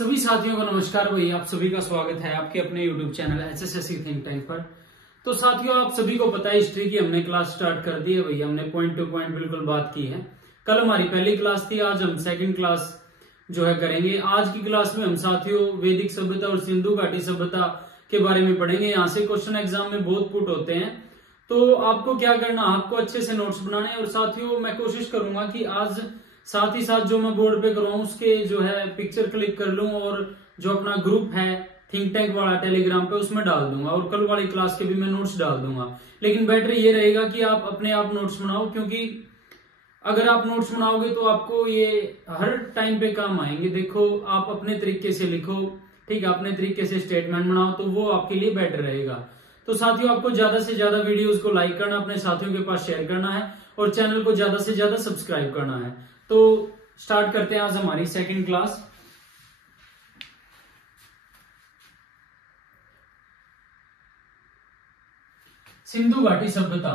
सभी साथियों को नमस्कार। भाई आप सभी का स्वागत है आपके अपने YouTube channel SSC think tank पर। तो साथियों, आप सभी को पता है हिस्ट्री की हमने क्लास स्टार्ट कर दी है। भैया हमने पॉइंट टू पॉइंट बिल्कुल बात की है। कल हमारी पहली क्लास थी, आज हम सेकंड क्लास जो है करेंगे। आज की क्लास में हम साथियों वैदिक सभ्यता और सिंधु घाटी सभ्यता के बारे में पढ़ेंगे। यहाँ से क्वेश्चन एग्जाम में बहुत पुट होते हैं, तो आपको क्या करना, आपको अच्छे से नोट्स बनाने हैं। और साथियों मैं कोशिश करूंगा कि आज साथ ही साथ जो मैं बोर्ड पे करवाऊं उसके जो है पिक्चर क्लिक कर लूं और जो अपना ग्रुप है थिंक टैंक वाला टेलीग्राम पे उसमें डाल दूंगा, और कल वाली क्लास के भी मैं नोट्स डाल दूंगा। लेकिन बेटर ये रहेगा कि आप अपने आप नोट्स बनाओ, क्योंकि अगर आप नोट्स बनाओगे तो आपको ये हर टाइम पे काम आएंगे। देखो आप अपने तरीके से लिखो, ठीक है, अपने तरीके से स्टेटमेंट बनाओ, तो वो आपके लिए बेटर रहेगा। तो साथियों आपको ज्यादा से ज्यादा वीडियोस को लाइक करना, अपने साथियों के पास शेयर करना है और चैनल को ज्यादा से ज्यादा सब्सक्राइब करना है। तो स्टार्ट करते हैं आज हमारी सेकंड क्लास। सिंधु घाटी सभ्यता।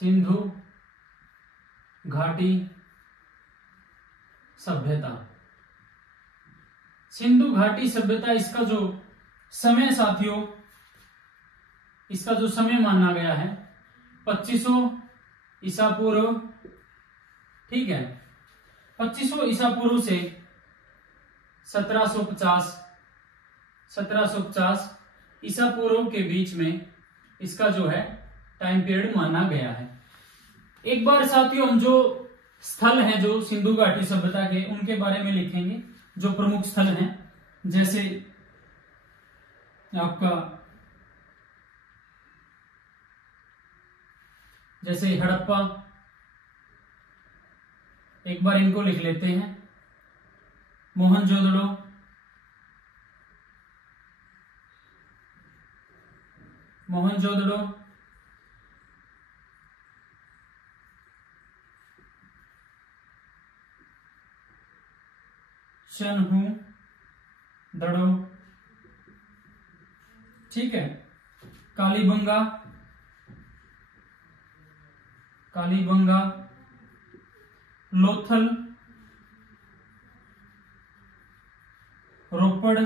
सिंधु घाटी सभ्यता। सिंधु घाटी सभ्यता, इसका जो समय साथियों, इसका जो समय माना गया है 2500 ईसा पूर्व, ठीक है, 2500 ईसा पूर्व से 1750 ईसा पूर्व के बीच में इसका जो है टाइम पीरियड माना गया है। एक बार साथियों हम जो स्थल हैं जो सिंधु घाटी सभ्यता के, उनके बारे में लिखेंगे, जो प्रमुख स्थल हैं। जैसे आपका हड़प्पा, एक बार इनको लिख लेते हैं। मोहनजोदड़ो, चन्हुदड़ो, ठीक है, कालीबंगा, लोथल, रोपड़,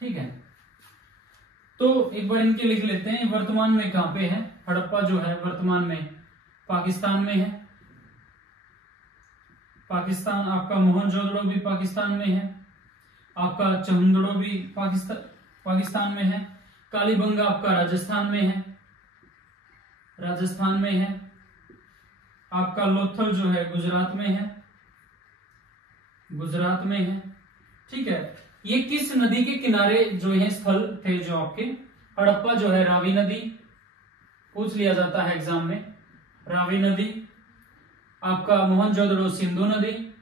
ठीक है। तो एक बार इनके लिख लेते हैं। वर्तमान में कहां पे है? हड़प्पा जो है वर्तमान में पाकिस्तान में है। पाकिस्तान आपका मोहनजोदड़ो भी पाकिस्तान में है, आपका चहुंदड़ो भी पाकिस्तान में है। कालीबंगा आपका राजस्थान में है। आपका लोथल जो है गुजरात में है, ठीक है। ये किस नदी के किनारे जो है स्थल थे जो आपके? हड़प्पा जो है रावी नदी, पूछ लिया जाता है एग्जाम में, रावी नदी। आपका मोहनजोदड़ो सिंधु नदी,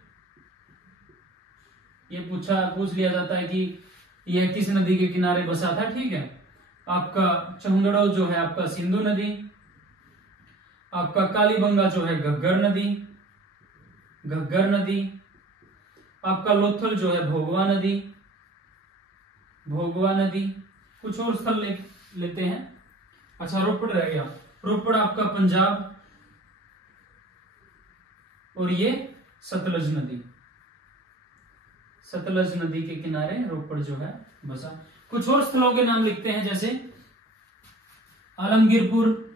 ये पूछ लिया जाता है कि यह किस नदी के किनारे बसा था, ठीक है। आपका चहुंदड़ो जो है आपका सिंधु नदी। आपका कालीबंगा जो है घग्गर नदी। आपका लोथल जो है भोगवा नदी। कुछ और स्थल लेते हैं। अच्छा, रोपड़ रह गया। रोपड़ आपका पंजाब, और ये सतलज नदी के किनारे रोपड़ जो है बसा। कुछ और स्थलों के नाम लिखते हैं, जैसे आलमगीरपुर,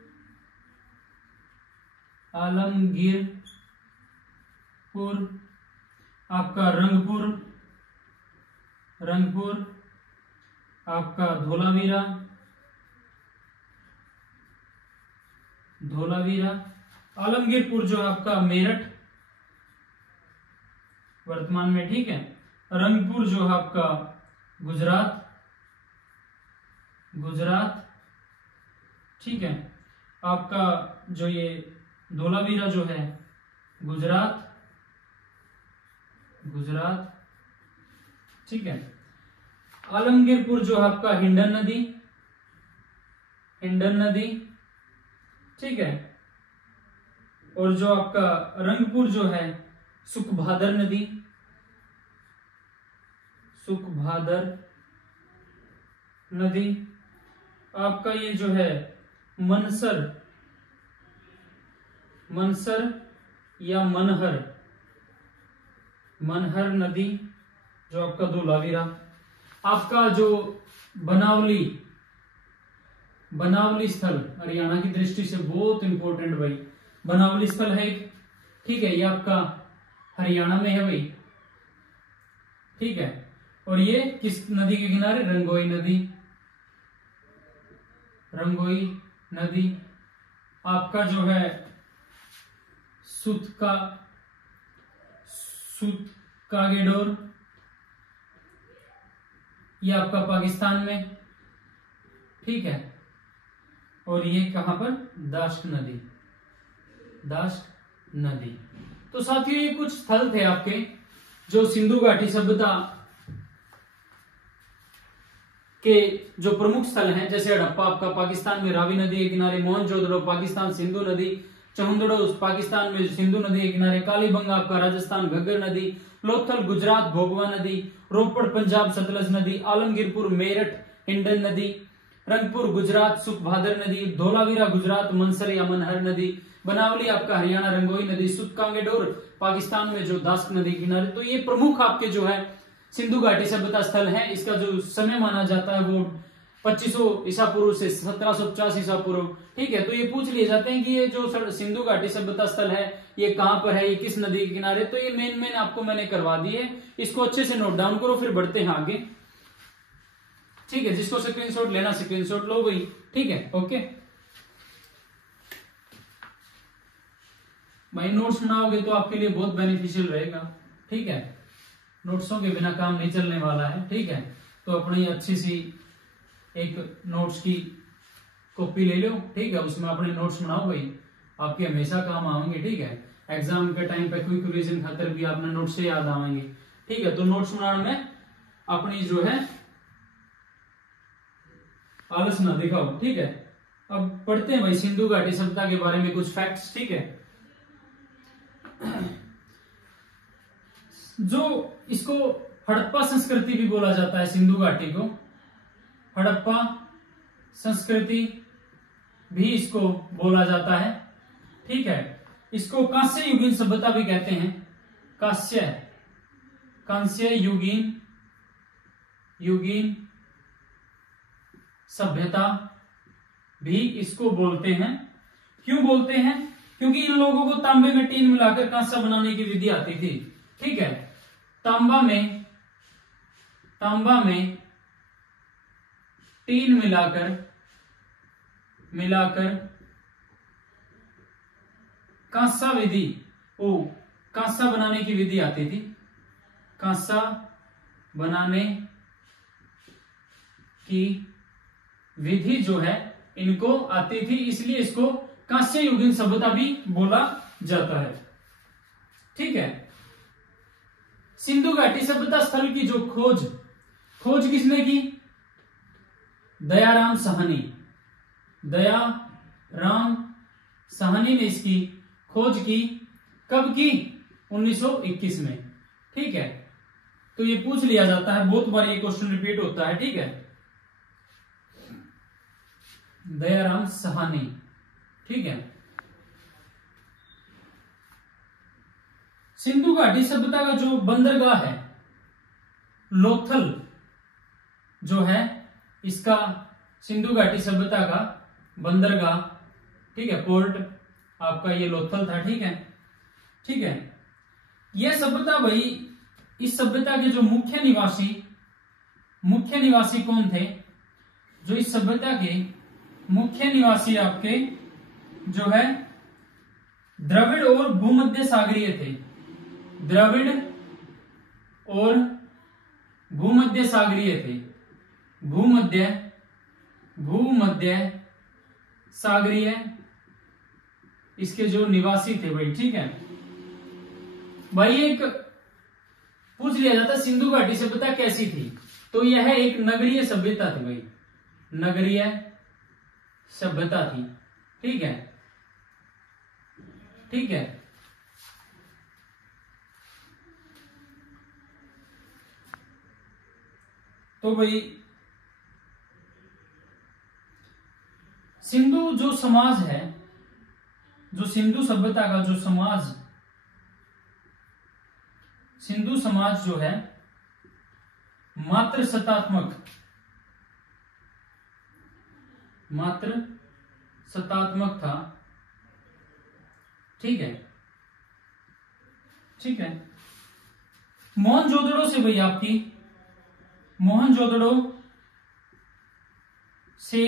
आपका रंगपुर, आपका धोलावीरा, आलमगीरपुर जो आपका मेरठ वर्तमान में, ठीक है। रंगपुर जो है आपका गुजरात, ठीक है। आपका जो ये धोलावीरा जो है गुजरात, ठीक है। आलमगीरपुर जो है आपका हिंडन नदी, ठीक है। और जो आपका रंगपुर जो है सुखभादर नदी। आपका ये जो है मनसर या मनहर, मनहर नदी जो आपका धोलावीरा, आपका जो बनावली, बनावली स्थल हरियाणा की दृष्टि से बहुत इंपॉर्टेंट भाई, बनावली स्थल है एक, ठीक है, ये आपका हरियाणा में है भाई, ठीक है। और ये किस नदी के किनारे? रंगोई नदी, रंगोई नदी। आपका जो है सूतकागेडोर, ये आपका पाकिस्तान में, ठीक है। और ये कहां पर? दाश्त नदी, दाश्त नदी। तो साथियों ये कुछ स्थल थे आपके जो सिंधु घाटी सभ्यता के जो प्रमुख स्थल हैं, जैसे हड़प्पा आपका पाकिस्तान में रावी नदी के किनारे, मोहनजोदड़ो पाकिस्तान सिंधु नदी, चहुंदड़ो पाकिस्तान में सिंधु नदी के किनारे, कालीबंगा आपका राजस्थान घग्गर नदी, लोथल गुजरात भोगवा नदी, रोपड़ पंजाब सतलज नदी, आलमगीरपुर मेरठ हिंडन नदी, रंगपुर गुजरात सुखभादर नदी, धोलावीरा गुजरात मनसर या मनहर नदी, बनावली आपका हरियाणा रंगोई नदी, सूतकांगेडोर पाकिस्तान में जो दास्क नदी किनारे। तो ये प्रमुख आपके जो है सिंधु घाटी सभ्यता स्थल है। इसका जो समय माना जाता है वो 2500 ईसा पूर्व से 1750 ईसा पूर्व, ठीक है। तो ये पूछ लिए जाते हैं कि ये जो सिंधु घाटी सभ्यता स्थल है ये कहां पर है, ये किस नदी के किनारे। तो ये मेन आपको मैंने करवा दी है, इसको अच्छे से नोट डाउन करो, फिर बढ़ते हैं आगे, ठीक है। जिसको स्क्रीनशॉट लेना स्क्रीनशॉट लो भाई, ठीक है, ओके भाई। नोट्स बनाओगे तो आपके लिए बहुत बेनिफिशियल रहेगा, ठीक है। नोट्सों के बिना काम नहीं चलने वाला है, ठीक है। तो अपनी अच्छी सी एक नोट्स की कॉपी ले लो, ठीक है, उसमें अपने नोट्स बनाओ भाई, आपके हमेशा काम आएंगे, ठीक है। एग्जाम के टाइम पे क्विक रिवीजन खातिर भी आपने नोट्स से याद आएंगे, ठीक है। तो नोट्स बनाने में अपनी जो है आलस ना दिखाओ, ठीक है। अब पढ़ते हैं भाई सिंधु घाटी सभ्यता के बारे में कुछ फैक्ट्स, ठीक है। जो इसको हड़प्पा संस्कृति भी बोला जाता है, सिंधु घाटी को हड़प्पा संस्कृति भी इसको बोला जाता है, ठीक है। इसको कांस्य युगीन सभ्यता भी कहते हैं, कांस्य युगीन सभ्यता भी इसको बोलते हैं। क्यों बोलते हैं? क्योंकि इन लोगों को तांबे में टीन मिलाकर कांसा बनाने की विधि आती थी, ठीक है। तांबा में टीन मिलाकर कांसा बनाने की विधि आती थी, कांसा बनाने की विधि जो है इनको आती थी, इसलिए इसको कांस्य युगीन सभ्यता भी बोला जाता है, ठीक है। सिंधु घाटी सभ्यता स्थल की जो खोज किसने की? दयाराम साहनी ने इसकी खोज की। कब की? 1921 में, ठीक है। तो ये पूछ लिया जाता है, बहुत बार ये क्वेश्चन रिपीट होता है, ठीक है। दयाराम साहनी, ठीक है। सिंधु घाटी सभ्यता का जो बंदरगाह है लोथल जो है, इसका सिंधु घाटी सभ्यता का बंदरगाह, ठीक है, पोर्ट आपका ये लोथल था, ठीक है, ठीक है। यह सभ्यता भाई, इस सभ्यता के जो मुख्य निवासी कौन थे? जो इस सभ्यता के मुख्य निवासी आपके जो है द्रविड़ और भूमध्य सागरीय थे, द्रविड़ और भूमध्य सागरीय थे, भूमध्य सागरीय इसके जो निवासी थे भाई, ठीक है भाई। एक पूछ लिया जाता सिंधु घाटी सभ्यता कैसी थी, तो यह एक नगरीय सभ्यता थी भाई, नगरीय सभ्यता थी, ठीक है, ठीक है। तो भाई सिंधु जो समाज है, जो सिंधु सभ्यता का जो समाज, सिंधु समाज जो है मात्र सत्तात्मक था। ठीक है, ठीक है। मोहनजोदड़ो से भाई आपकी, मोहनजोदड़ो से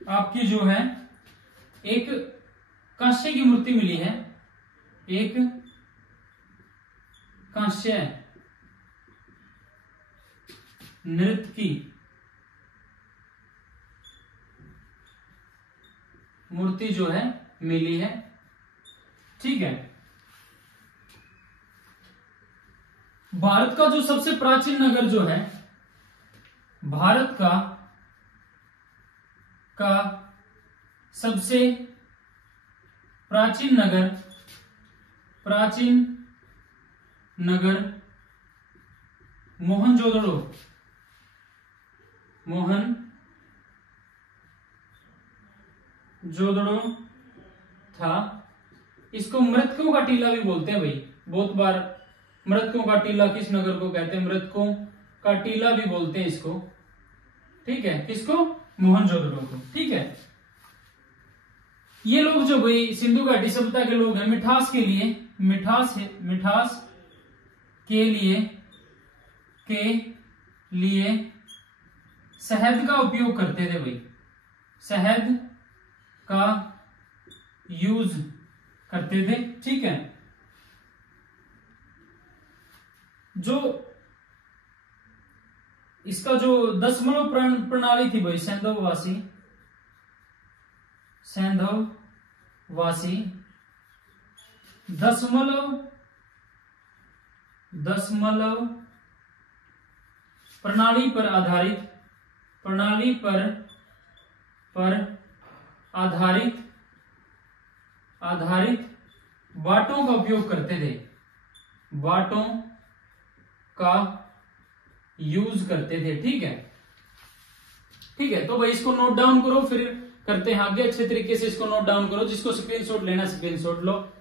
आपकी जो है एक कांस्य की मूर्ति मिली है, एक कांस्य नृत्य की मूर्ति जो है मिली है। ठीक है। भारत का जो सबसे प्राचीन नगर जो है, भारत का सबसे प्राचीन नगर मोहनजोदड़ो था। इसको मृतकों का टीला भी बोलते हैं भाई, बहुत बार मृतकों का टीला किस नगर को कहते हैं? मृतकों का टीला भी बोलते हैं इसको। ठीक है, किसको? मोहनजोदड़ो को। ठीक है। ये लोग जो भाई सिंधु घाटी सभ्यता के लोग हैं, मिठास के लिए शहद का उपयोग करते थे भाई, शहद का यूज करते थे। ठीक है। जो इसका जो दशमलव प्रणाली थी भाई, सैंधववासी दशमलव प्रणाली पर आधारित बाटों का उपयोग करते थे, बाटों का यूज करते थे। ठीक है, ठीक है। तो भाई इसको नोट डाउन करो, फिर करते हैं आगे। अच्छे तरीके से इसको नोट डाउन करो, जिसको स्क्रीनशॉट लेना स्क्रीनशॉट लो।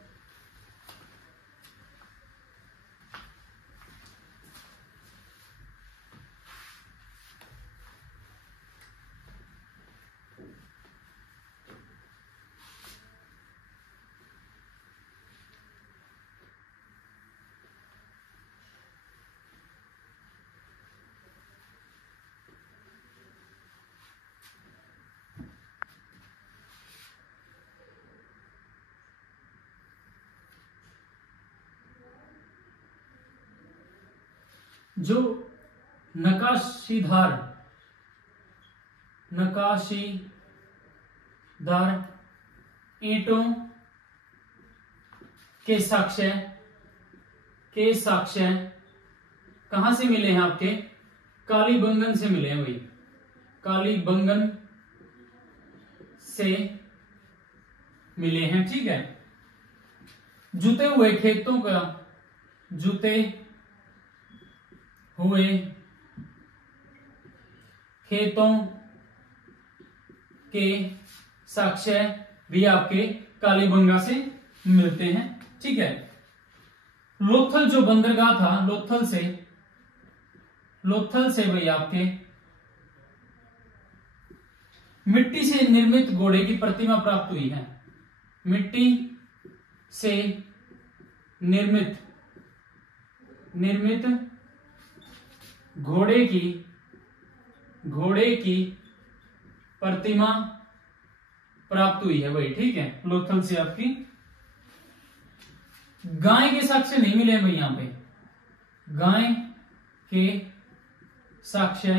जो नकाशीदार ईंटों के साक्ष्य कहां से मिले हैं आपके? कालीबंगन से मिले हैं भाई, कालीबंगन से मिले हैं। ठीक है। जुते हुए खेतों के साक्ष्य भी आपके कालीबंगा से मिलते हैं। ठीक है। लोथल जो बंदरगाह था, लोथल से भाई आपके मिट्टी से निर्मित घोड़े की प्रतिमा प्राप्त हुई है, मिट्टी से निर्मित घोड़े की प्रतिमा प्राप्त हुई है भाई। ठीक है, लोथल से आपकी। गाय के साक्ष्य नहीं मिले भाई, यहां पे गाय के साक्ष्य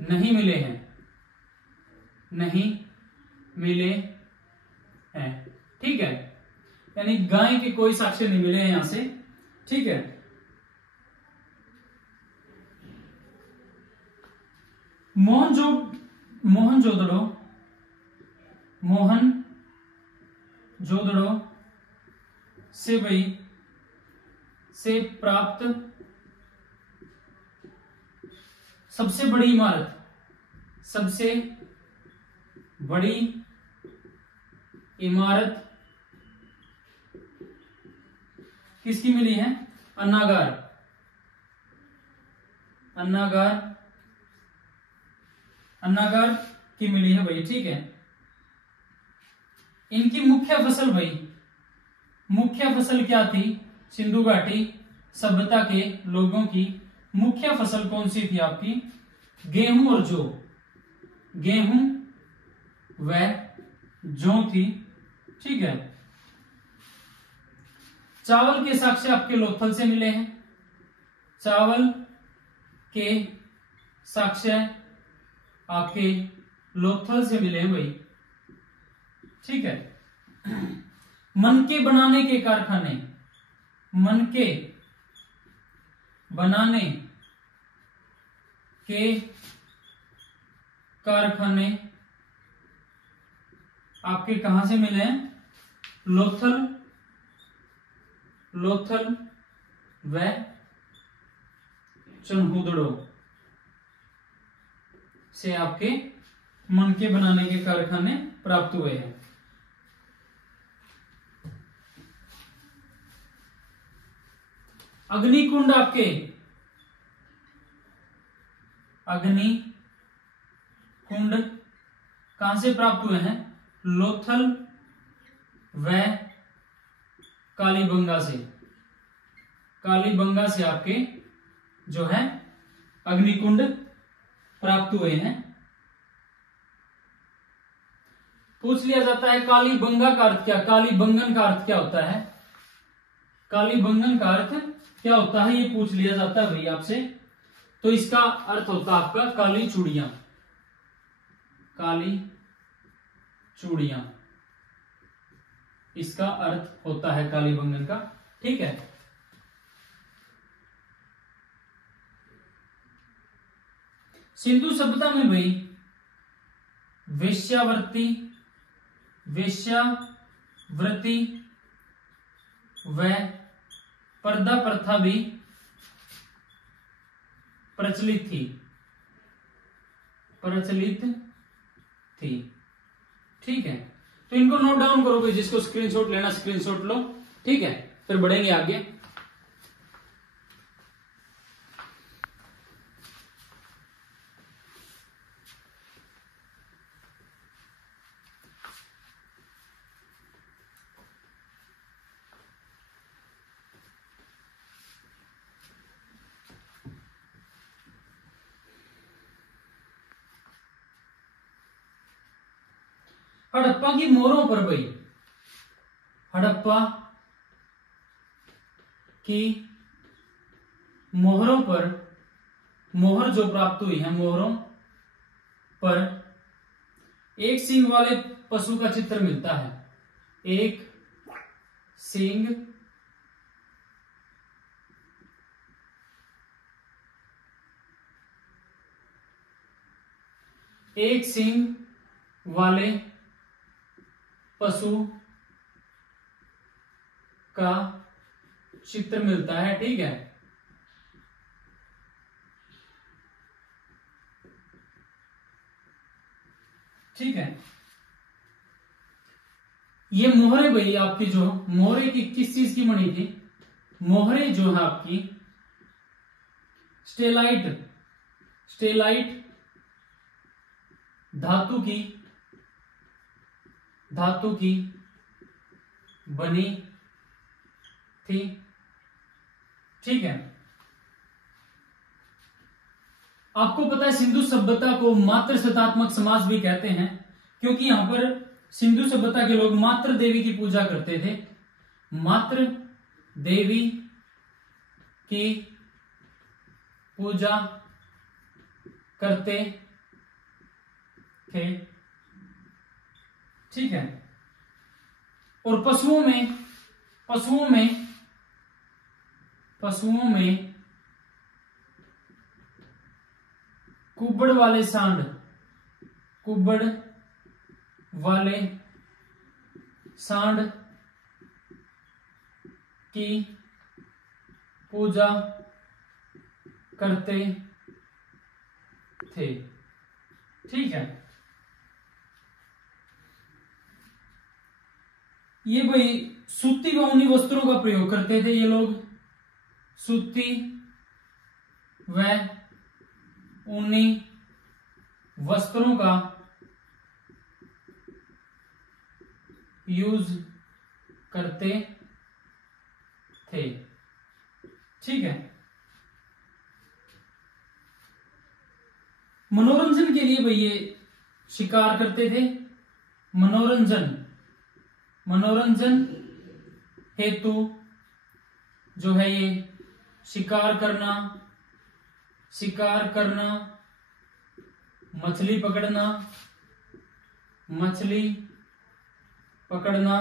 नहीं मिले हैं। ठीक है, यानी गाय के कोई साक्ष्य नहीं मिले हैं यहां से। ठीक है। मोहनजोदड़ो से भाई से प्राप्त सबसे बड़ी इमारत किसकी मिली है? अन्नागार, अन्नागार, अन्नागार की मिली है भाई। ठीक है, इनकी मुख्य फसल भाई, मुख्य फसल क्या थी? सिंधु घाटी सभ्यता के लोगों की मुख्य फसल कौन सी थी आपकी? गेहूं और जौ, गेहूं व जौ थी। ठीक है, चावल के साक्ष्य आपके लोथल से मिले हैं, चावल के साक्ष्य आपके लोथल से मिले हैं भाई। ठीक है, मनके बनाने के कारखाने, मनके बनाने के कारखाने आपके कहां से मिले हैं? लोथल, लोथल व चनहुदड़ो से आपके मनके बनाने के कारखाने प्राप्त हुए हैं। अग्निकुंड आपके, अग्नि कुंड कहां से प्राप्त हुए हैं? लोथल व कालीबंगा से, कालीबंगा से आपके जो है अग्निकुंड प्राप्त हुए हैं। पूछ लिया जाता है कालीबंगा का अर्थ क्या, कालीबंगन का अर्थ क्या होता है? कालीबंगन का अर्थ क्या होता है, ये पूछ लिया जाता है भाई आपसे। तो इसका अर्थ होता है आपका काली चूड़ियां, काली चूड़ियां, इसका अर्थ होता है कालीबंगन का। ठीक है, सिंधु सभ्यता में भाई वेश्यावृत्ति, वेश्यावृत्ति व पर्दा प्रथा भी प्रचलित थी, प्रचलित थी। ठीक है, तो इनको नोट डाउन करो भाई, जिसको स्क्रीनशॉट लेना स्क्रीनशॉट लो। ठीक है, फिर बढ़ेंगे आगे। हड़प्पा की मोहरों पर भाई, हड़प्पा की मोहरों पर, मोहर जो प्राप्त हुई है, मोहरों पर एक सींग वाले पशु का चित्र मिलता है, एक सींग एक सींग वाले पशु का चित्र मिलता है। ठीक है, ठीक है, ये मोहरे भाई आपकी, जो मोहरे की किस चीज की बनी थी? मोहरे जो है आपकी स्टेलाइट, स्टेलाइट धातु की, धातु की बनी थी। ठीक है, आपको पता है सिंधु सभ्यता को मातृ सत्तात्मक समाज भी कहते हैं, क्योंकि यहां पर सिंधु सभ्यता के लोग मातृ देवी की पूजा करते थे, मातृ देवी की पूजा करते थे। ठीक है, और पशुओं में, पशुओं में, पशुओं में कुब्बड़ वाले सांड, कुब्बड़ वाले सांड की पूजा करते थे। ठीक है, ये भाई सूती व ऊनी वस्त्रों का प्रयोग करते थे ये लोग, सूती व ऊनी वस्त्रों का यूज करते थे। ठीक है। मनोरंजन के लिए भाई ये शिकार करते थे, मनोरंजन हेतु जो है ये शिकार करना, मछली पकड़ना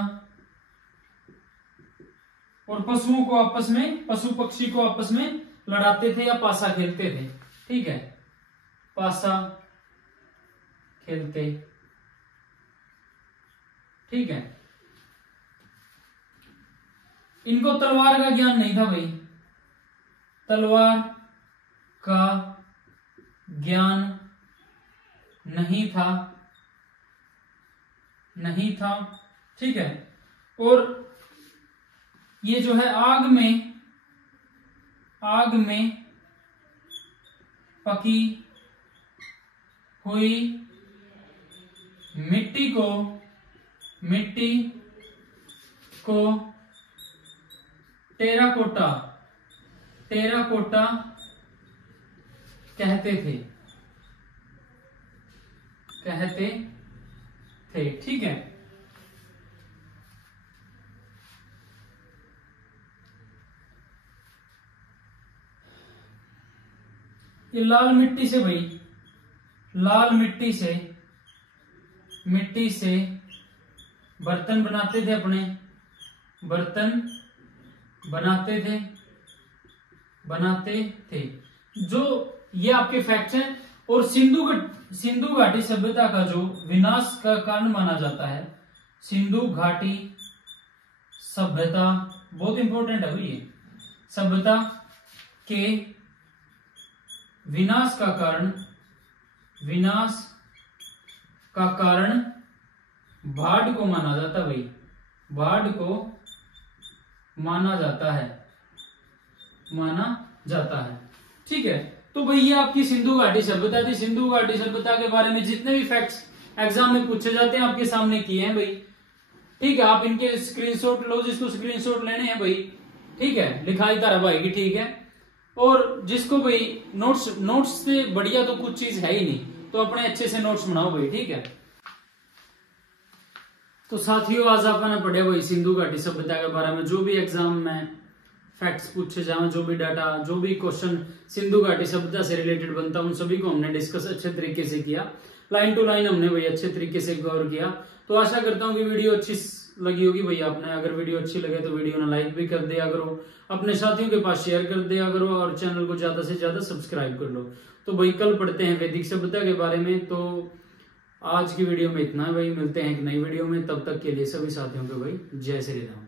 और पशु पक्षी को आपस में लड़ाते थे या पासा खेलते थे। ठीक है, पासा खेलते। ठीक है। इनको तलवार का ज्ञान नहीं था भाई, तलवार का ज्ञान नहीं था। ठीक है। और ये जो है आग में पकी हुई मिट्टी को टेराकोटा कहते थे। ठीक है। ये लाल मिट्टी से बर्तन बनाते थे। जो ये आपके फैक्ट्स हैं। और सिंधु घाटी सभ्यता का जो विनाश का कारण माना जाता है, सिंधु घाटी सभ्यता बहुत इंपॉर्टेंट है भाई, ये सभ्यता के विनाश का कारण बाढ़ को माना जाता है भाई, बाढ़ को माना जाता है। ठीक है। तो भाई ये आपकी सिंधु घाटी सभ्यता थी। सिंधु घाटी सभ्यता के बारे में जितने भी फैक्ट्स एग्जाम में पूछे जाते हैं आपके सामने किए हैं भाई। ठीक है। आप इनके स्क्रीनशॉट लो, जिसको स्क्रीनशॉट लेने हैं भाई। ठीक है, लिखाई धारावाहिक की। ठीक है। और जिसको भाई नोट्स से बढ़िया तो कुछ चीज है ही नहीं, तो अपने अच्छे से नोट्स बनाओ भाई। ठीक है। तो साथियों आज आपने पढ़े भाई सिंधु घाटी सभ्यता के बारे में। जो भी एग्जाम में फैक्ट्स पूछे जाए, जो भी डाटा, जो भी क्वेश्चन सिंधु घाटी सभ्यता से रिलेटेड बनता, उन सभी को हमने डिस्कस अच्छे तरीके से किया। लाइन टू लाइन हमने भाई अच्छे तरीके से कवर किया। तो आशा करता हूँ कि वीडियो अच्छी लगी होगी भाई आपने। अगर वीडियो अच्छी लगे तो वीडियो ने लाइक भी कर दिया करो, अपने साथियों के पास शेयर कर दिया करो और चैनल को ज्यादा से ज्यादा सब्सक्राइब कर लो। तो भाई कल पढ़ते हैं वैदिक सभ्यता के बारे में। तो आज की वीडियो में इतना है भाई, मिलते हैं एक नई वीडियो में। तब तक के लिए सभी साथियों को भाई जय श्री राम।